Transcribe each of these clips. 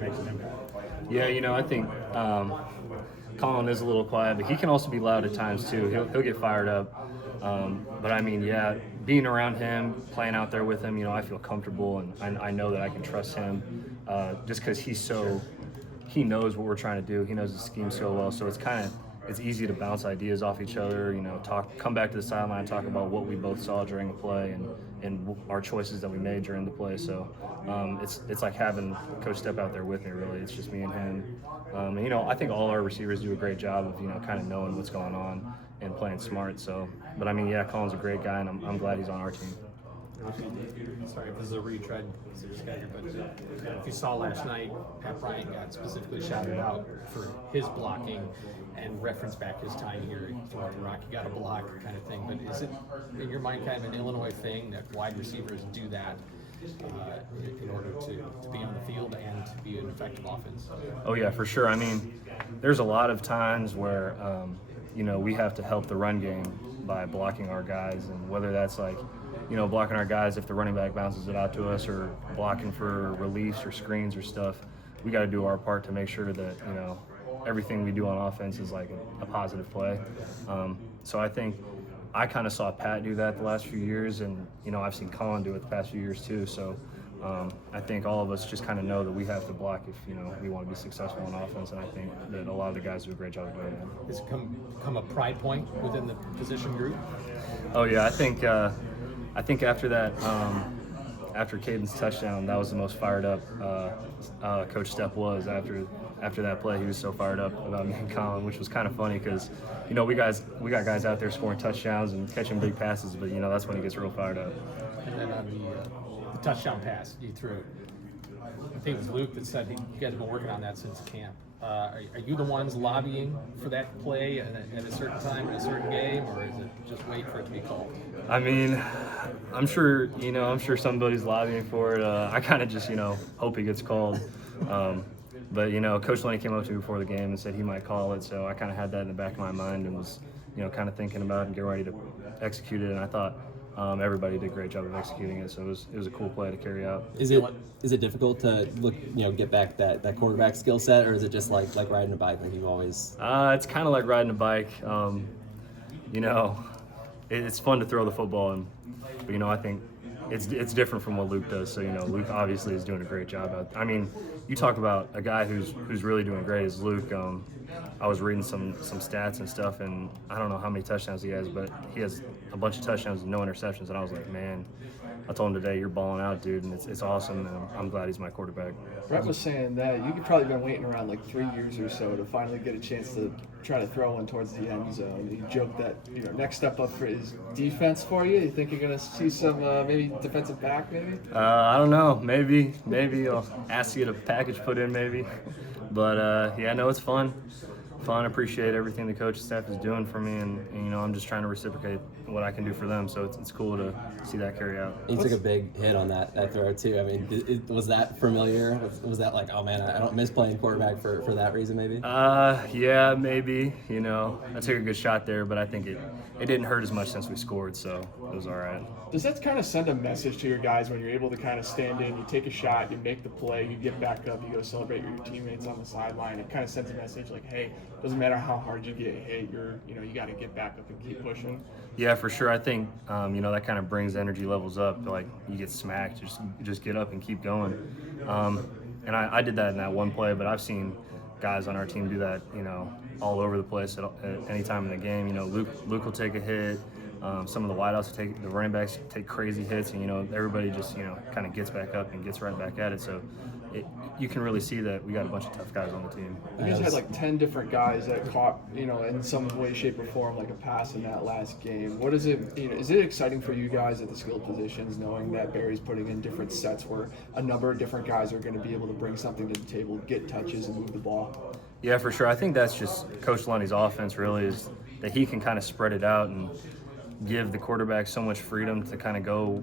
makes an impact. Yeah, I think Colin is a little quiet, but he can also be loud at times too. He'll get fired up. But I mean, yeah, being around him, playing out there with him, I feel comfortable, and I know that I can trust him just because he knows what we're trying to do. He knows the scheme so well, so it's easy to bounce ideas off each other. Come back to the sideline, talk about what we both saw during the play and our choices that we made during the play. So it's like having Coach Step out there with me. Really, it's just me and him. I think all our receivers do a great job of kind of knowing what's going on and playing smart. So, but I mean, yeah, Colin's a great guy, and I'm glad he's on our team. Sorry if this is a retread, but if you saw last night, Pat Bryant got specifically shouted out for his blocking and referenced back his time here throwing the rock. You got a block kind of thing, but is it in your mind kind of an Illinois thing that wide receivers do that in order to be on the field and to be an effective offense? Oh yeah, for sure. I mean, there's a lot of times where we have to help the run game by blocking our guys, and whether that's like blocking our guys if the running back bounces it out to us, or blocking for reliefs or screens or stuff. We got to do our part to make sure that everything we do on offense is like a positive play. So I think I kind of saw Pat do that the last few years, and I've seen Colin do it the past few years too. So I think all of us just kind of know that we have to block if we want to be successful on offense, and I think that a lot of the guys do a great job of doing that. Has it become a pride point within the position group? Oh yeah, I think after that, after Caden's touchdown, that was the most fired up Coach Step was. After that play, he was so fired up about me and Colin, which was kind of funny because we got guys out there scoring touchdowns and catching big passes, but that's when he gets real fired up. And then on the touchdown pass you threw, I think it was Luke that said you guys have been working on that since camp. Are you the ones lobbying for that play at a certain time in a certain game, or is it just wait for it to be called? I mean, I'm sure somebody's lobbying for it. I kind of just hope it gets called. But Coach Lenny came up to me before the game and said he might call it, so I kind of had that in the back of my mind and was kind of thinking about it and getting ready to execute it. And I thought everybody did a great job of executing it, so it was a cool play to carry out. Is it difficult to get back that quarterback skill set, or is it just like riding a bike like you've always? It's kind of like riding a bike. It's fun to throw the football, but I think it's different from what Luke does. So Luke obviously is doing a great job. I mean, you talk about a guy who's really doing great is Luke. I was reading some stats and stuff, and I don't know how many touchdowns he has, but he has a bunch of touchdowns and no interceptions. And I was like, man, I told him today, you're balling out, dude, and it's awesome. And I'm glad he's my quarterback. Brett was saying that you could probably been waiting around like 3 years or so to finally get a chance to try to throw one towards the end zone. He joked that next step up for his defense for you. You think you're gonna see some maybe defensive back maybe? I don't know. Maybe I'll ask to get a package put in maybe. But yeah, no, it's fun. Appreciate everything the coaching staff is doing for me, and I'm just trying to reciprocate what I can do for them. So it's cool to see that carry out. He took a big hit on that throw too. I mean, was that familiar? Was that like, oh man, I don't miss playing quarterback for that reason maybe? Yeah, maybe. I took a good shot there, but I think it didn't hurt as much since we scored, so it was all right. Does that kind of send a message to your guys when you're able to kind of stand in, you take a shot, you make the play, you get back up, you go celebrate your teammates on the sideline? It kind of sends a message like, hey, doesn't matter how hard you get hit, you got to get back up and keep pushing. Yeah, for sure. I think that kind of brings energy levels up. Like you get smacked, just get up and keep going. And I did that in that one play, but I've seen guys on our team do that, all over the place at any time in the game. Luke will take a hit. Some of the wideouts the running backs take crazy hits, and everybody just kind of gets back up and gets right back at it. So you can really see that we got a bunch of tough guys on the team. You guys had like 10 different guys that caught in some way, shape, or form like a pass in that last game. What is it? Is it exciting for you guys at the skill positions, knowing that Barry's putting in different sets where a number of different guys are going to be able to bring something to the table, get touches, and move the ball? Yeah, for sure. I think that's just Coach Lunny's offense. Really, is that he can kind of spread it out and give the quarterback so much freedom to kind of go,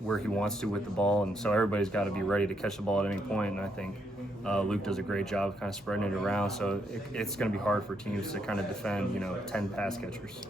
where he wants to with the ball. And so everybody's got to be ready to catch the ball at any point. And I think Luke does a great job of kind of spreading it around. So it's going to be hard for teams to kind of defend, 10 pass catchers.